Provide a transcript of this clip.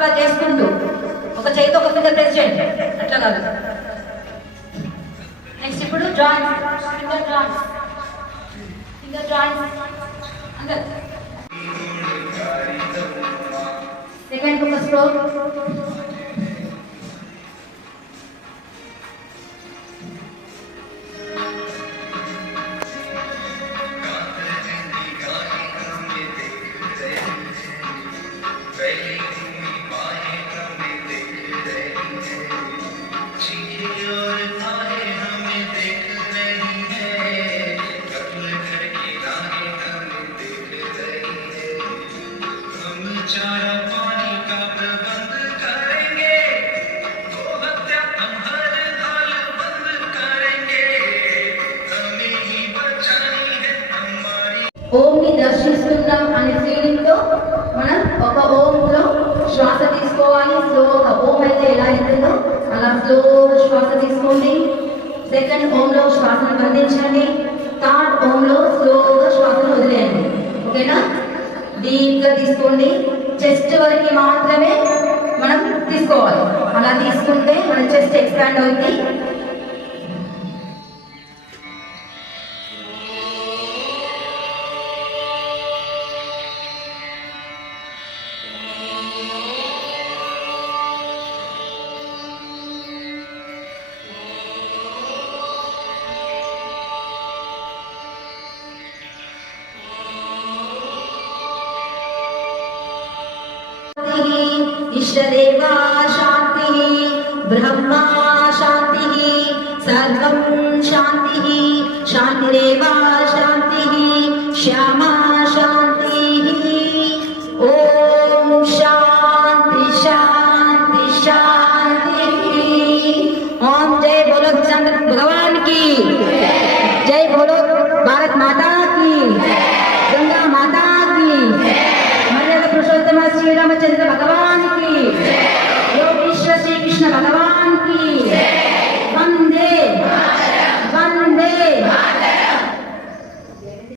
అలా చేసుకుంటూ ఒక చేతితో ఒక ఫింగర్ ప్రెస్ చేయండి, అట్లా కాదు. నెక్స్ట్ ఇప్పుడు joints, finger joints, finger joints అందరు. సెకండ్ ఒక స్ట్రోక్. ఓంని దర్శిస్తున్నాం అనే ఫీలింగ్ తో మనం ఒక ఓంలో శ్వాస తీసుకోవాలి. స్లోగా ఓం అయితే ఎలా అవుతుందో అలా స్లోగా శ్వాస తీసుకోండి. సెకండ్ ఓంలో శ్వాసను బంధించండి. థర్డ్ ఓంలో స్లోగా శ్వాసను వదిలేయండి. ఓకేనా? డీప్ గా తీసుకోండి. చెస్ట్ వరకు మాత్రమే మనం తీసుకోవాలి. అలా తీసుకుంటే మన చెస్ట్ ఎక్స్పాండ్ అవుతుంది. इष्टदेवा शान्तिः, ब्रह्मा शान्तिः, सर्वं शान्तिः, शान्तिरेव शान्तिः, श्यामा शान्तिः. ॐ शान्ति शान्ति शान्तिः. ओम जय बोलो चंद्र भगवान की जय, बोलो भारत माता की, गंगा माता की, मर्यादा पुरुषोत्तम श्री रामचंद्र भगवान की, योगेश्वर श्री कृष्ण भगवान